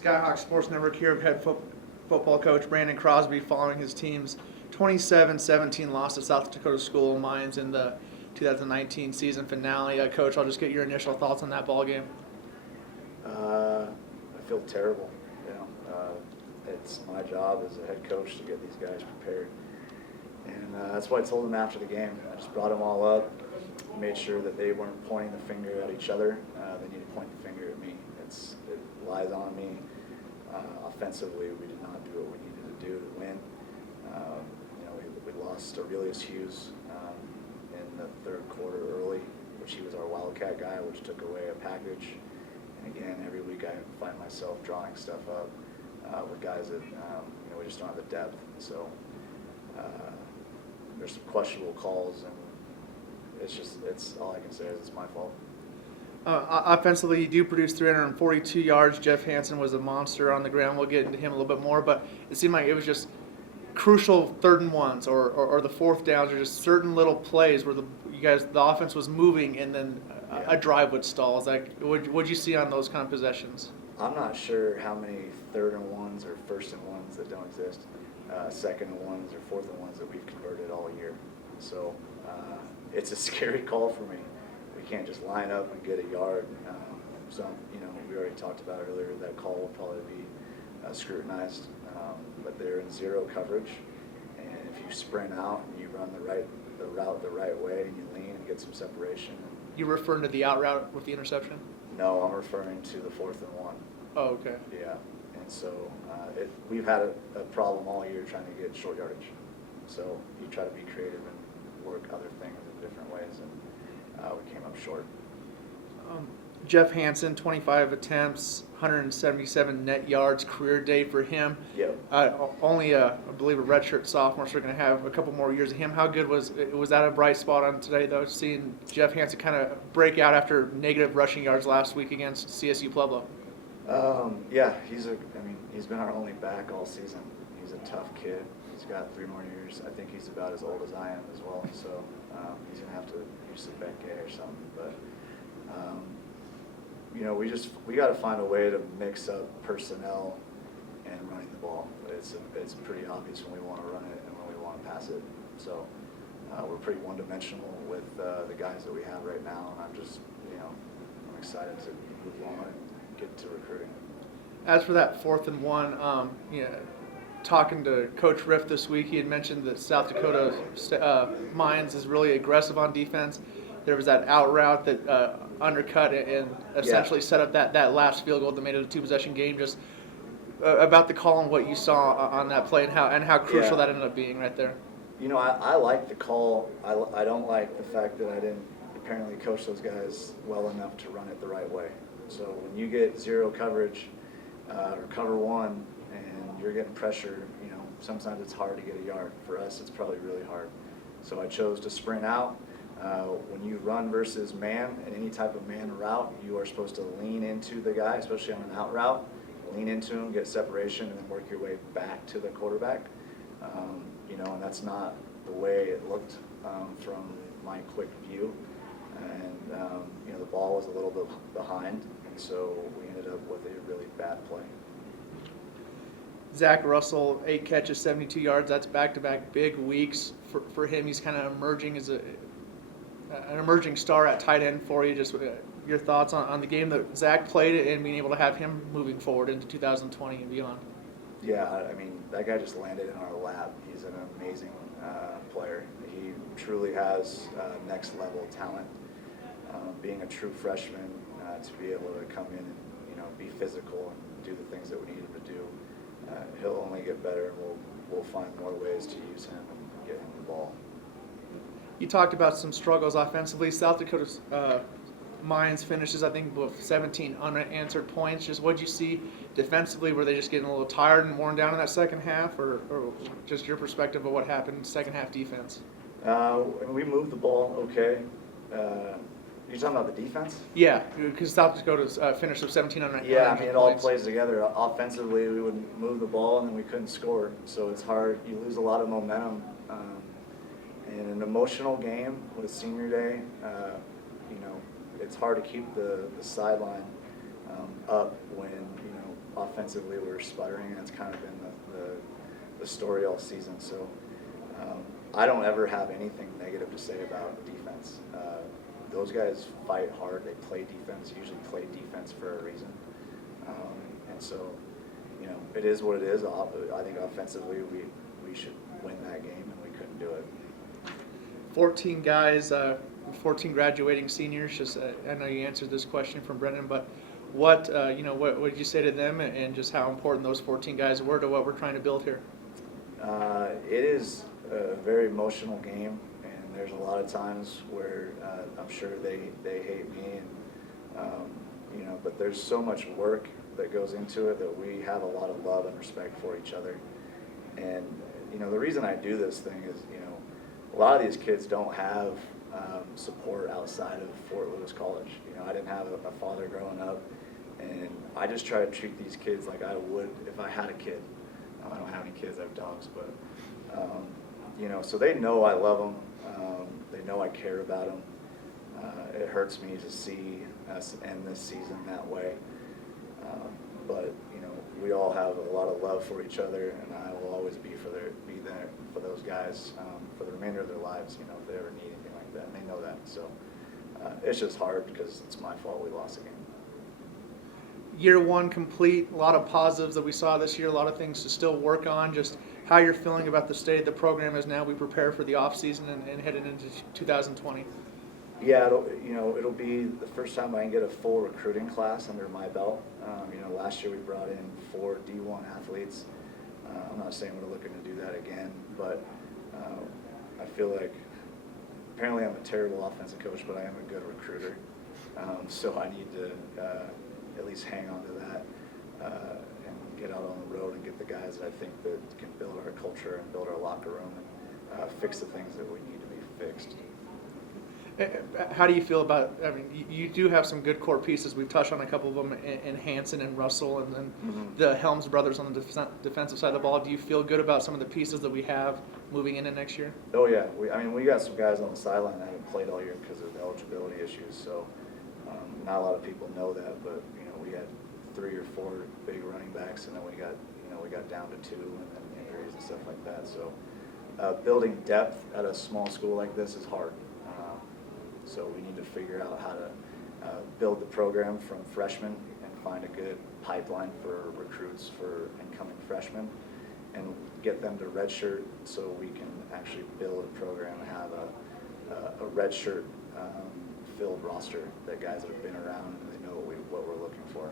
Skyhawk Sports Network here with football coach Brandon Crosby following his team's 27-17 loss to South Dakota School of Mines in the 2019 season finale. Coach, I'll just get your initial thoughts on that ball game. I feel terrible. It's my job as a head coach to get these guys prepared, and that's what I told them after the game. I just brought them all up, made sure that they weren't pointing the finger at each other. They need to point the finger at me. It lies on me. Offensively, we did not do what we needed to do to win. We lost Aurelius Hughes in the third quarter early, which he was our Wildcat guy, which took away a package. And again, every week I find myself drawing stuff up with guys that we just don't have the depth. So there's some questionable calls, and it's all I can say is it's my fault. Offensively, you do produce 342 yards. Jeff Hansen was a monster on the ground. We'll get into him a little bit more, but it seemed like it was just crucial 3rd and 1s or the 4th downs, or just certain little plays where the offense was moving and then a drive would stall. Is that what'd you see on those kind of possessions? I'm not sure how many 3rd and 1s or 1st and 1s that don't exist, 2nd and 1s or 4th and 1s that we've converted all year. So it's a scary call for me. We can't just line up and get a yard. We already talked about earlier, that call will probably be scrutinized, but they're in zero coverage, and if you sprint out and you run the route the right way and you lean and get some separation. You referring to the out route with the interception? No, I'm referring to the 4th and 1. Oh, okay. Yeah, and so we've had a problem all year trying to get short yardage. So you try to be creative and work other things in different ways, and we came up short. Jeff Hansen, 25 attempts, 177 net yards, career day for him. Yep. Only, I believe, a redshirt sophomore, so we're going to have a couple more years of him. How good was that a bright spot on today, though, seeing Jeff Hansen kind of break out after negative rushing yards last week against CSU Pueblo? Yeah, he's been our only back all season. He's a tough kid. He's got 3 more years. I think he's about as old as I am as well, so he's going to have to use some Beckett or something. But we got to find a way to mix up personnel and running the ball. It's pretty obvious when we want to run it and when we want to pass it. So we're pretty one-dimensional with the guys that we have right now, and I'm excited to move on and get to recruiting. As for that 4th and 1, talking to Coach Riff this week, he had mentioned that South Dakota Mines is really aggressive on defense. There was that out route that undercut and essentially set up that last field goal that made it a 2-possession game. Just about the call and what you saw on that play and how crucial that ended up being right there. I like the call. I don't like the fact that I didn't apparently coach those guys well enough to run it the right way. So when you get zero coverage or cover 1 and you're getting pressure, sometimes it's hard to get a yard. For us, it's probably really hard. So I chose to sprint out. When you run versus man in any type of man route, you are supposed to lean into the guy, especially on an out route. Lean into him, get separation, and then work your way back to the quarterback. And that's not the way it looked from my quick view. And the ball was a little bit behind, and so we ended up with a really bad play. Zach Russell, 8 catches, 72 yards. That's back-to-back big weeks for him. He's kind of emerging as an emerging star at tight end for you. Just your thoughts on the game that Zach played and being able to have him moving forward into 2020 and beyond. Yeah, that guy just landed in our lap. He's an amazing player. He truly has next-level talent. Being a true freshman, to be able to come in and be physical and do the things that we need him to do, he'll only get better, and we'll find more ways to use him and get him the ball. You talked about some struggles offensively. South Dakota's Mines finishes, I think, with 17 unanswered points. Just what did you see defensively? Were they just getting a little tired and worn down in that second half, or just your perspective of what happened in second half defense? We moved the ball okay. You're talking about the defense? Yeah, because South Dakota's finished with 17 unanswered points. Yeah, it all plays together. Offensively, we would move the ball and then we couldn't score, so it's hard. You lose a lot of momentum. In an emotional game with senior day, it's hard to keep the sideline up when offensively we're sputtering, and it's kind of been the story all season. So I don't ever have anything negative to say about defense. Those guys fight hard. They play defense, usually play defense for a reason. And so, it is what it is. I think offensively we should win that game, and we couldn't do it. 14 guys, 14 graduating seniors. Just I know you answered this question from Brendan, but what did you say to them, and just how important those 14 guys were to what we're trying to build here? It is a very emotional game, and there's a lot of times where I'm sure they hate me, and but there's so much work that goes into it that we have a lot of love and respect for each other. And the reason I do this thing is a lot of these kids don't have support outside of Fort Lewis College. I didn't have a father growing up, and I just try to treat these kids like I would if I had a kid. I don't have any kids, I have dogs, but so they know I love them. They know I care about them. It hurts me to see us end this season that way. But we all have a lot of love for each other, and I will always be there for those guys for the remainder of their lives. If they ever need anything like that, and they know that. So it's just hard because it's my fault we lost the game. Year one complete, a lot of positives that we saw this year, a lot of things to still work on. Just how you're feeling about the state of the program as now we prepare for the off season and headed into 2020. Yeah, it'll be the first time I can get a full recruiting class under my belt. Last year we brought in 4 D1 athletes. I'm not saying we're looking to do that again, but I feel like apparently I'm a terrible offensive coach, but I am a good recruiter. So I need to at least hang on to that and get out on the road and get the guys that I think that can build our culture and build our locker room and fix the things that we need to be fixed. How do you feel about, you do have some good core pieces. We've touched on a couple of them in Hanson and Russell, and then the Helms brothers on the defensive side of the ball. Do you feel good about some of the pieces that we have moving into next year? Oh, yeah. We got some guys on the sideline that haven't played all year because of eligibility issues, so not a lot of people know that, but, we had 3 or 4 big running backs, and then we got down to 2, and then injuries and stuff like that. So building depth at a small school like this is hard. So we need to figure out how to build the program from freshmen and find a good pipeline for recruits for incoming freshmen and get them to redshirt so we can actually build a program and have a redshirt filled roster that guys that have been around and they know what we're looking for.